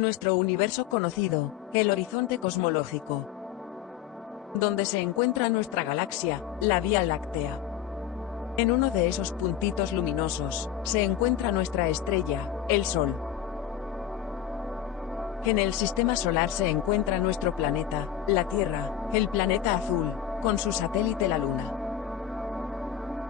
nuestro universo conocido, el horizonte cosmológico, donde se encuentra nuestra galaxia, la Vía Láctea. En uno de esos puntitos luminosos, se encuentra nuestra estrella, el Sol. En el sistema solar se encuentra nuestro planeta, la Tierra, el planeta azul, con su satélite la Luna.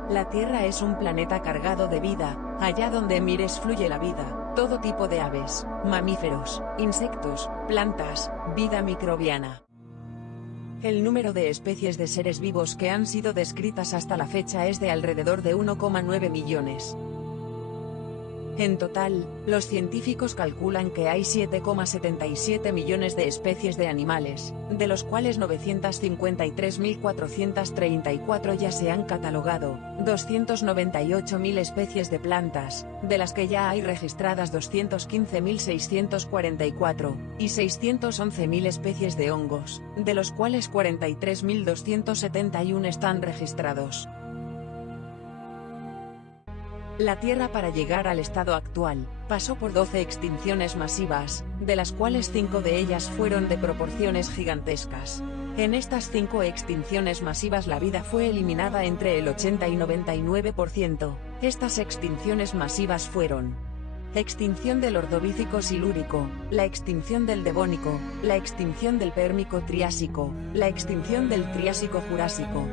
La Tierra es un planeta cargado de vida, allá donde mires fluye la vida, todo tipo de aves, mamíferos, insectos, plantas, vida microbiana. El número de especies de seres vivos que han sido descritas hasta la fecha es de alrededor de 1,9 millones. En total, los científicos calculan que hay 7,77 millones de especies de animales, de los cuales 953.434 ya se han catalogado, 298.000 especies de plantas, de las que ya hay registradas 215.644, y 611.000 especies de hongos, de los cuales 43.271 están registrados. La Tierra, para llegar al estado actual, pasó por 12 extinciones masivas, de las cuales 5 de ellas fueron de proporciones gigantescas. En estas 5 extinciones masivas la vida fue eliminada entre el 80 y 99%. Estas extinciones masivas fueron: extinción del Ordovícico silúrico, la extinción del Devónico, la extinción del Pérmico-Triásico, la extinción del Triásico-Jurásico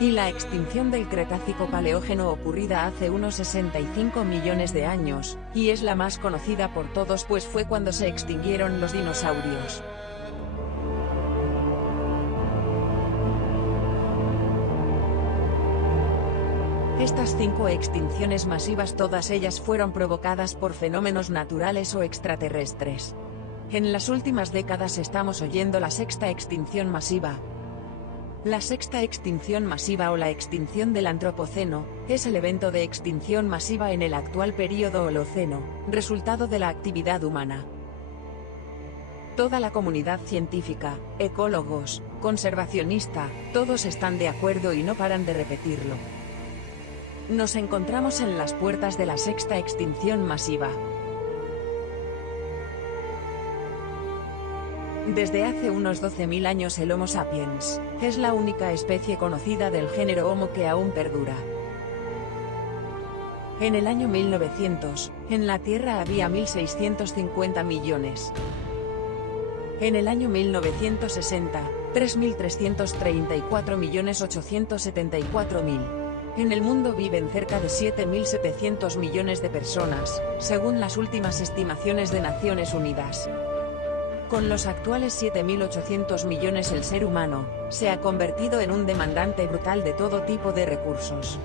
y la extinción del Cretácico-Paleógeno, ocurrida hace unos 65 millones de años, y es la más conocida por todos pues fue cuando se extinguieron los dinosaurios. Estas 5 extinciones masivas, todas ellas fueron provocadas por fenómenos naturales o extraterrestres. En las últimas décadas estamos oyendo la sexta extinción masiva. La sexta extinción masiva o la extinción del Antropoceno, es el evento de extinción masiva en el actual período Holoceno, resultado de la actividad humana. Toda la comunidad científica, ecólogos, conservacionista, todos están de acuerdo y no paran de repetirlo. Nos encontramos en las puertas de la sexta extinción masiva. Desde hace unos 12.000 años el Homo sapiens es la única especie conocida del género Homo que aún perdura. En el año 1900, en la Tierra había 1.650 millones. En el año 1960, 3.334.874.000. En el mundo viven cerca de 7.700 millones de personas, según las últimas estimaciones de Naciones Unidas. Con los actuales 7.800 millones el ser humano se ha convertido en un demandante brutal de todo tipo de recursos.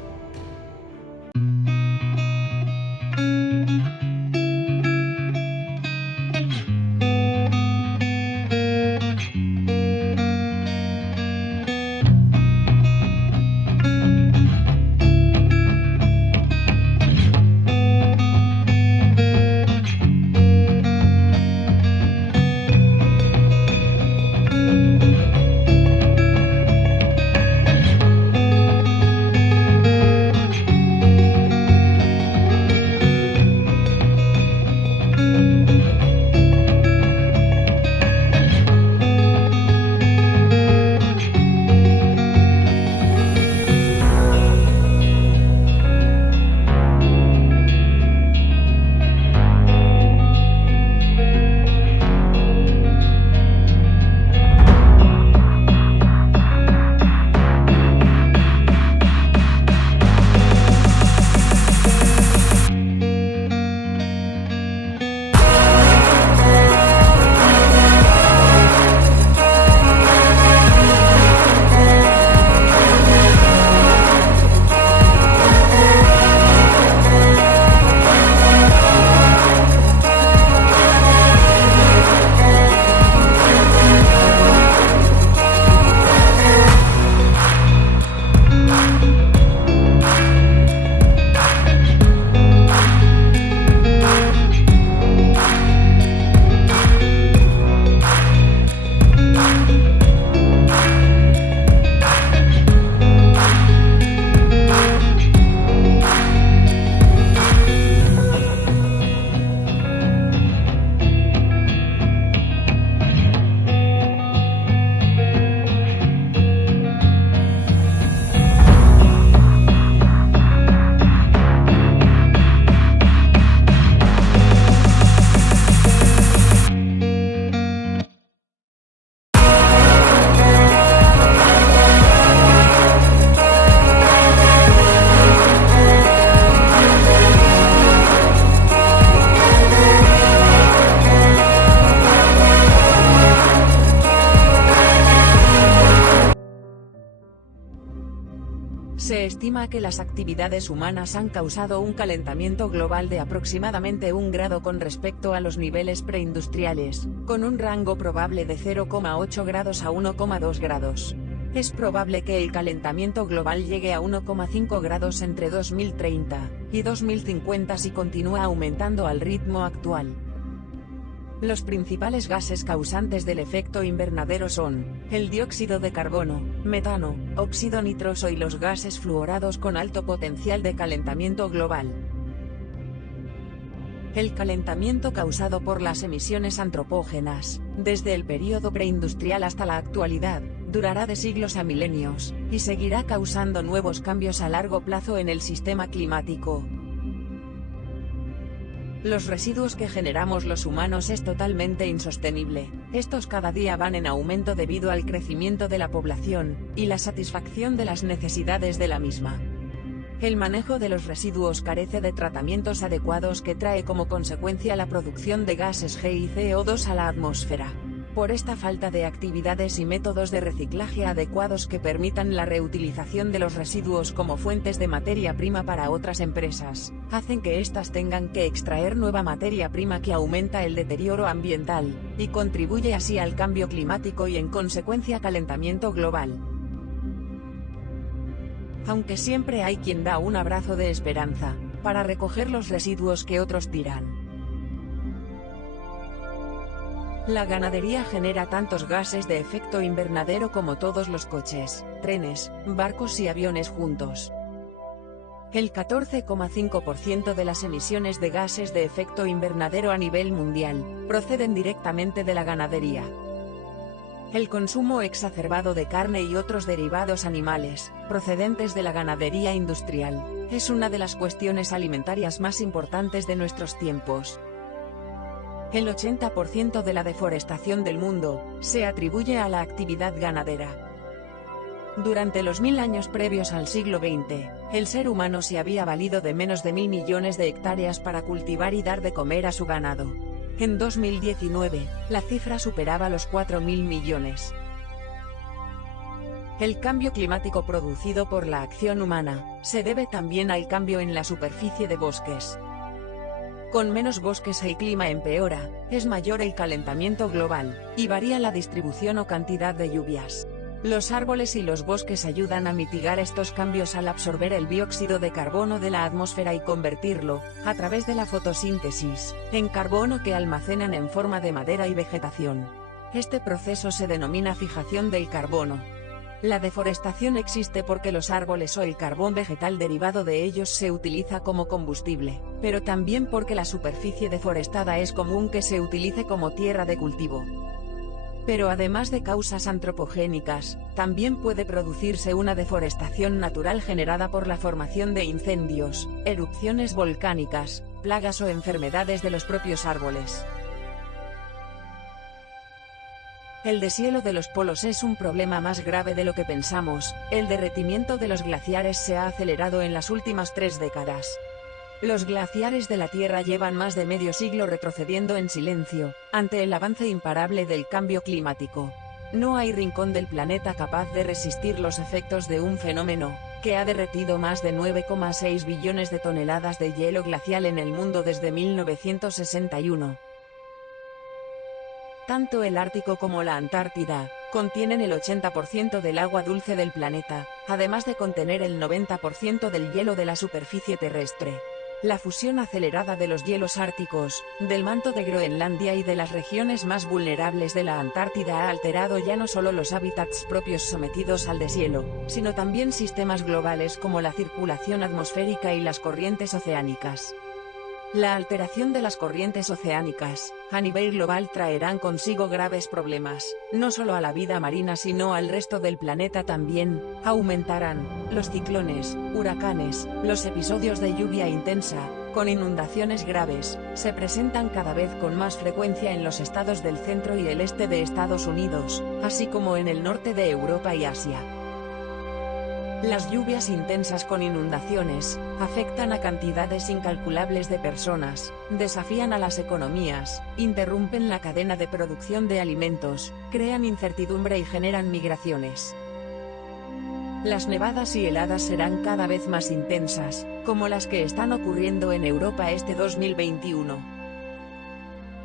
Se estima que las actividades humanas han causado un calentamiento global de aproximadamente 1 grado con respecto a los niveles preindustriales, con un rango probable de 0,8 grados a 1,2 grados. Es probable que el calentamiento global llegue a 1,5 grados entre 2030 y 2050 si continúa aumentando al ritmo actual. Los principales gases causantes del efecto invernadero son el dióxido de carbono, metano, óxido nitroso y los gases fluorados con alto potencial de calentamiento global. El calentamiento causado por las emisiones antropógenas, desde el período preindustrial hasta la actualidad, durará de siglos a milenios, y seguirá causando nuevos cambios a largo plazo en el sistema climático. Los residuos que generamos los humanos es totalmente insostenible. Estos cada día van en aumento debido al crecimiento de la población y la satisfacción de las necesidades de la misma. El manejo de los residuos carece de tratamientos adecuados que trae como consecuencia la producción de gases G y CO2 a la atmósfera. Por esta falta de actividades y métodos de reciclaje adecuados que permitan la reutilización de los residuos como fuentes de materia prima para otras empresas, hacen que éstas tengan que extraer nueva materia prima que aumenta el deterioro ambiental, y contribuye así al cambio climático y en consecuencia calentamiento global. Aunque siempre hay quien da un abrazo de esperanza, para recoger los residuos que otros tiran. La ganadería genera tantos gases de efecto invernadero como todos los coches, trenes, barcos y aviones juntos. El 14,5% de las emisiones de gases de efecto invernadero a nivel mundial proceden directamente de la ganadería. El consumo exacerbado de carne y otros derivados animales, procedentes de la ganadería industrial, es una de las cuestiones alimentarias más importantes de nuestros tiempos. El 80% de la deforestación del mundo se atribuye a la actividad ganadera. Durante los 1000 años previos al siglo XX, el ser humano se había valido de menos de 1000 millones de hectáreas para cultivar y dar de comer a su ganado. En 2019, la cifra superaba los 4000 millones. El cambio climático producido por la acción humana se debe también al cambio en la superficie de bosques. Con menos bosques el clima empeora, es mayor el calentamiento global, y varía la distribución o cantidad de lluvias. Los árboles y los bosques ayudan a mitigar estos cambios al absorber el dióxido de carbono de la atmósfera y convertirlo, a través de la fotosíntesis, en carbono que almacenan en forma de madera y vegetación. Este proceso se denomina fijación del carbono. La deforestación existe porque los árboles o el carbón vegetal derivado de ellos se utiliza como combustible, pero también porque la superficie deforestada es común que se utilice como tierra de cultivo. Pero además de causas antropogénicas, también puede producirse una deforestación natural generada por la formación de incendios, erupciones volcánicas, plagas o enfermedades de los propios árboles. El deshielo de los polos es un problema más grave de lo que pensamos. El derretimiento de los glaciares se ha acelerado en las últimas 3 décadas. Los glaciares de la Tierra llevan más de medio siglo retrocediendo en silencio, ante el avance imparable del cambio climático. No hay rincón del planeta capaz de resistir los efectos de un fenómeno que ha derretido más de 9,6 billones de toneladas de hielo glacial en el mundo desde 1961. Tanto el Ártico como la Antártida contienen el 80% del agua dulce del planeta, además de contener el 90% del hielo de la superficie terrestre. La fusión acelerada de los hielos árticos, del manto de Groenlandia y de las regiones más vulnerables de la Antártida ha alterado ya no solo los hábitats propios sometidos al deshielo, sino también sistemas globales como la circulación atmosférica y las corrientes oceánicas. La alteración de las corrientes oceánicas, a nivel global traerán consigo graves problemas, no solo a la vida marina sino al resto del planeta también. Aumentarán los ciclones, huracanes, los episodios de lluvia intensa, con inundaciones graves, se presentan cada vez con más frecuencia en los estados del centro y el este de Estados Unidos, así como en el norte de Europa y Asia. Las lluvias intensas con inundaciones afectan a cantidades incalculables de personas, desafían a las economías, interrumpen la cadena de producción de alimentos, crean incertidumbre y generan migraciones. Las nevadas y heladas serán cada vez más intensas, como las que están ocurriendo en Europa este 2021.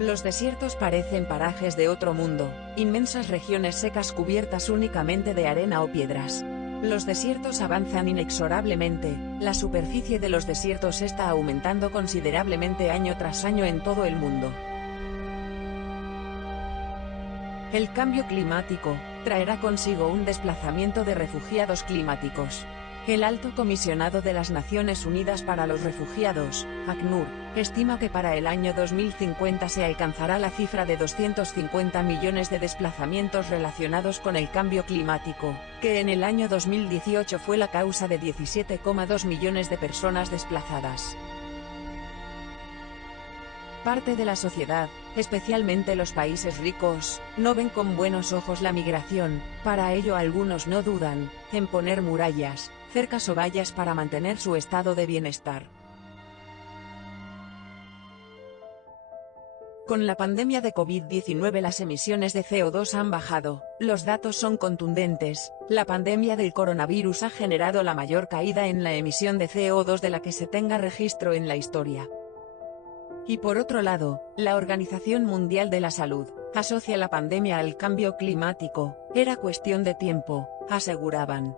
Los desiertos parecen parajes de otro mundo, inmensas regiones secas cubiertas únicamente de arena o piedras. Los desiertos avanzan inexorablemente, la superficie de los desiertos está aumentando considerablemente año tras año en todo el mundo. El cambio climático traerá consigo un desplazamiento de refugiados climáticos. El Alto Comisionado de las Naciones Unidas para los Refugiados, ACNUR, estima que para el año 2050 se alcanzará la cifra de 250 millones de desplazamientos relacionados con el cambio climático, que en el año 2018 fue la causa de 17,2 millones de personas desplazadas. Parte de la sociedad, especialmente los países ricos, no ven con buenos ojos la migración. Para ello algunos no dudan en poner murallas, cercas o vallas para mantener su estado de bienestar. Con la pandemia de COVID-19 las emisiones de CO2 han bajado, los datos son contundentes, la pandemia del coronavirus ha generado la mayor caída en la emisión de CO2 de la que se tenga registro en la historia. Y por otro lado, la Organización Mundial de la Salud asocia la pandemia al cambio climático, era cuestión de tiempo, aseguraban.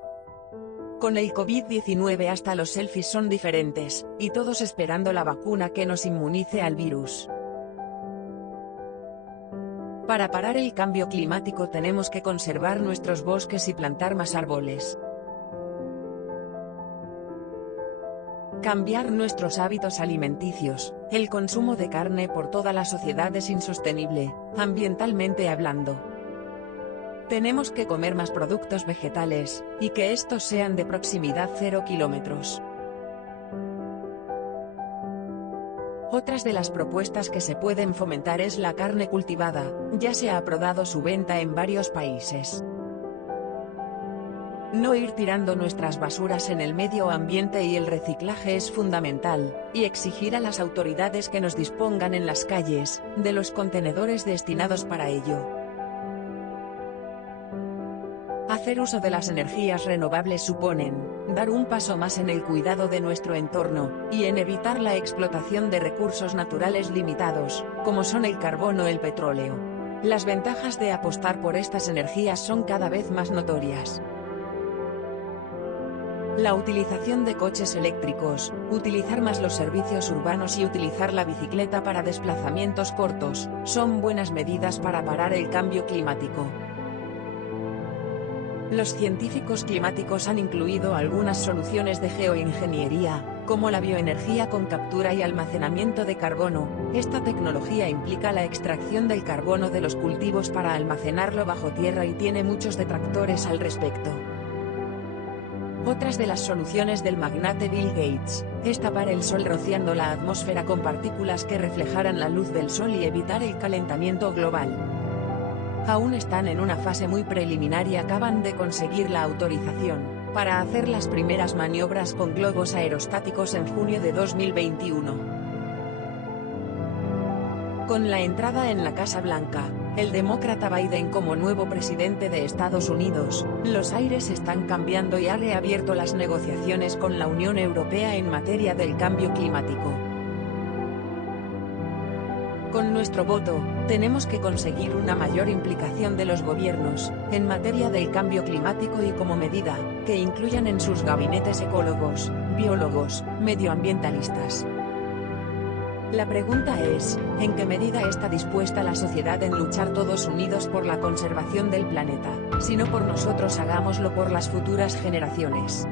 Con el COVID-19 hasta los selfies son diferentes, y todos esperando la vacuna que nos inmunice al virus. Para parar el cambio climático tenemos que conservar nuestros bosques y plantar más árboles. Cambiar nuestros hábitos alimenticios, el consumo de carne por toda la sociedad es insostenible, ambientalmente hablando. Tenemos que comer más productos vegetales, y que estos sean de proximidad 0 kilómetros. Otras de las propuestas que se pueden fomentar es la carne cultivada, ya se ha aprobado su venta en varios países. No ir tirando nuestras basuras en el medio ambiente y el reciclaje es fundamental, y exigir a las autoridades que nos dispongan en las calles de los contenedores destinados para ello. Hacer uso de las energías renovables suponen dar un paso más en el cuidado de nuestro entorno, y en evitar la explotación de recursos naturales limitados, como son el carbón o el petróleo. Las ventajas de apostar por estas energías son cada vez más notorias. La utilización de coches eléctricos, utilizar más los servicios urbanos y utilizar la bicicleta para desplazamientos cortos, son buenas medidas para parar el cambio climático. Los científicos climáticos han incluido algunas soluciones de geoingeniería, como la bioenergía con captura y almacenamiento de carbono. Esta tecnología implica la extracción del carbono de los cultivos para almacenarlo bajo tierra y tiene muchos detractores al respecto. Otras de las soluciones del magnate Bill Gates es tapar el sol rociando la atmósfera con partículas que reflejaran la luz del sol y evitar el calentamiento global. Aún están en una fase muy preliminar y acaban de conseguir la autorización para hacer las primeras maniobras con globos aerostáticos en junio de 2021. Con la entrada en la Casa Blanca, el demócrata Biden como nuevo presidente de Estados Unidos, los aires están cambiando y ha reabierto las negociaciones con la Unión Europea en materia del cambio climático. Con nuestro voto, tenemos que conseguir una mayor implicación de los gobiernos en materia del cambio climático y como medida, que incluyan en sus gabinetes ecólogos, biólogos, medioambientalistas. La pregunta es, ¿en qué medida está dispuesta la sociedad en luchar todos unidos por la conservación del planeta? Si no por nosotros, hagámoslo por las futuras generaciones.